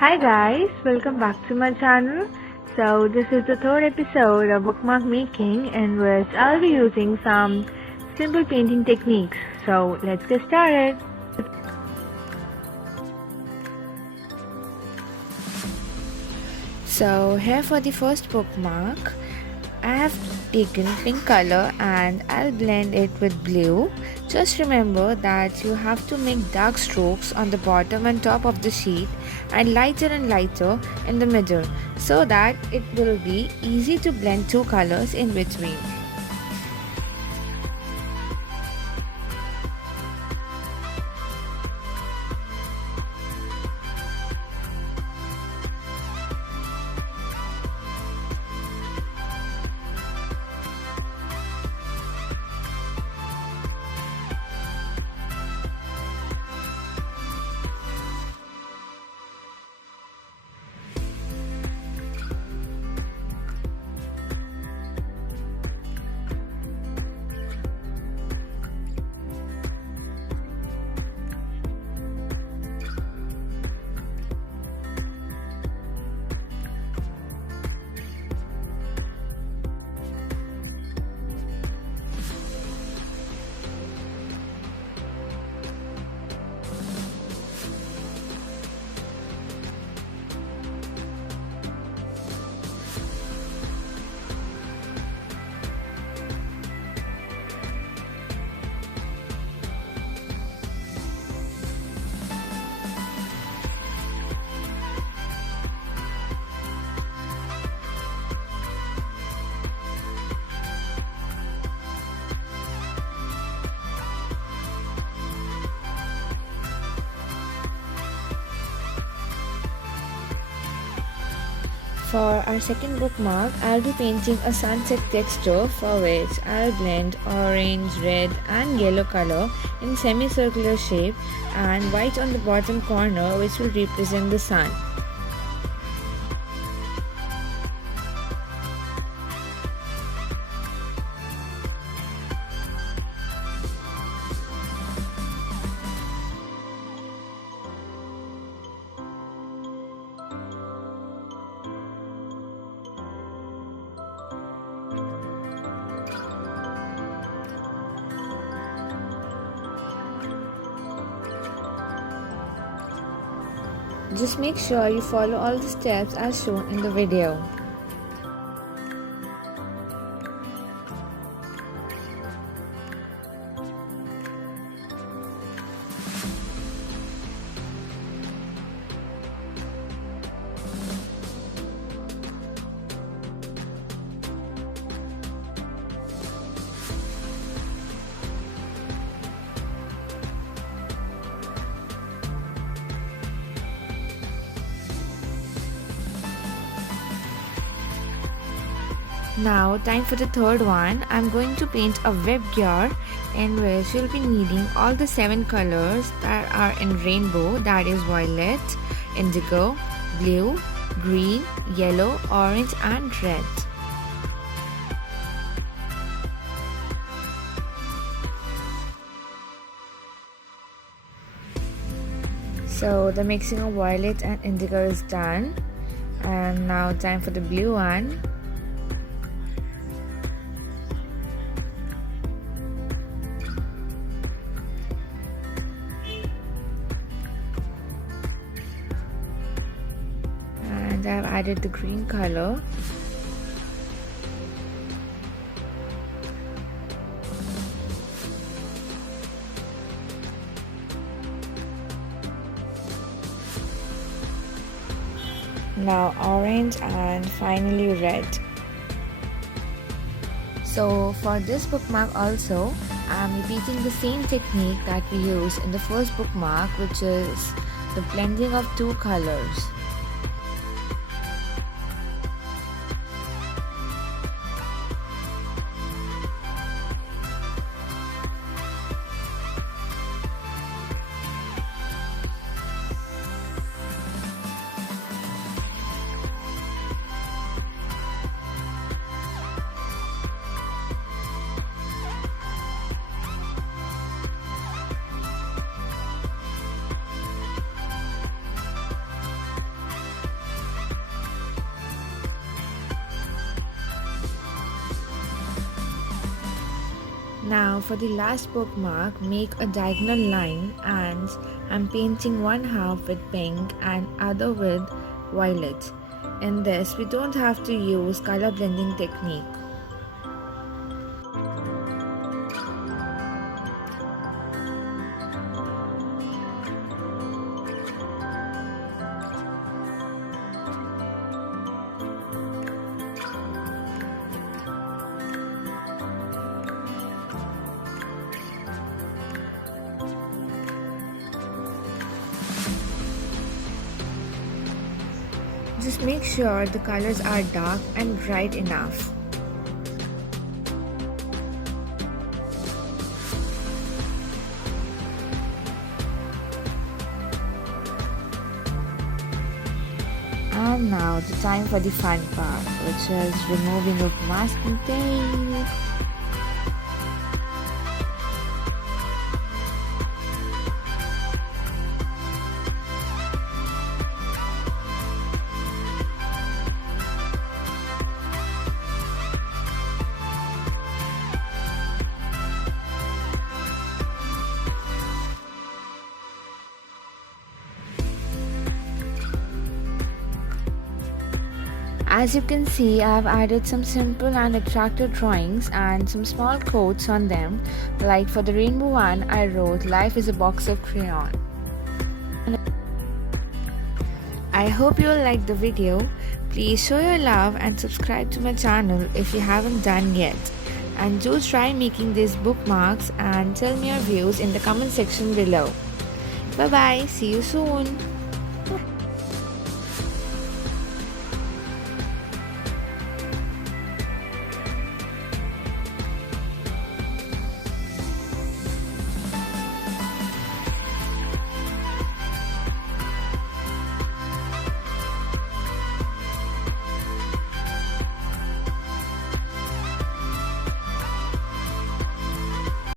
Hi guys, welcome back to my channel. So this is the third episode of Bookmark Making in which I'll be using some simple painting techniques. So let's get started. So here for the first bookmark, I have taken pink color and I'll blend it with blue. Just remember that you have to make dark strokes on the bottom and top of the sheet and lighter in the middle so that it will be easy to blend two colors in between. For our second bookmark, I'll be painting a sunset texture for which I'll blend orange, red and yellow color in semicircular shape and white on the bottom corner which will represent the sun. Just make sure you follow all the steps as shown in the video. Now time for the third one. I'm going to paint a web gear in which you'll be needing all the 7 colors that are in rainbow, that is violet, indigo, blue, green, yellow, orange and red. So the mixing of violet and indigo is done, and now time for the blue one. And I've added the green color. Now orange and finally red. So for this bookmark also, I'm repeating the same technique that we used in the first bookmark, which is the blending of two colors. Now for the last bookmark, make a diagonal line and I'm painting one half with pink and other with violet. In this, we don't have to use color blending technique. Just make sure the colors are dark and bright enough. And now the time for the fun part, which is removing of masking tape. As you can see, I have added some simple and attractive drawings and some small quotes on them. Like for the rainbow one, I wrote, "Life is a box of crayon." I hope you will like the video. Please show your love and subscribe to my channel if you haven't done yet. And do try making these bookmarks and tell me your views in the comment section below. Bye bye, see you soon.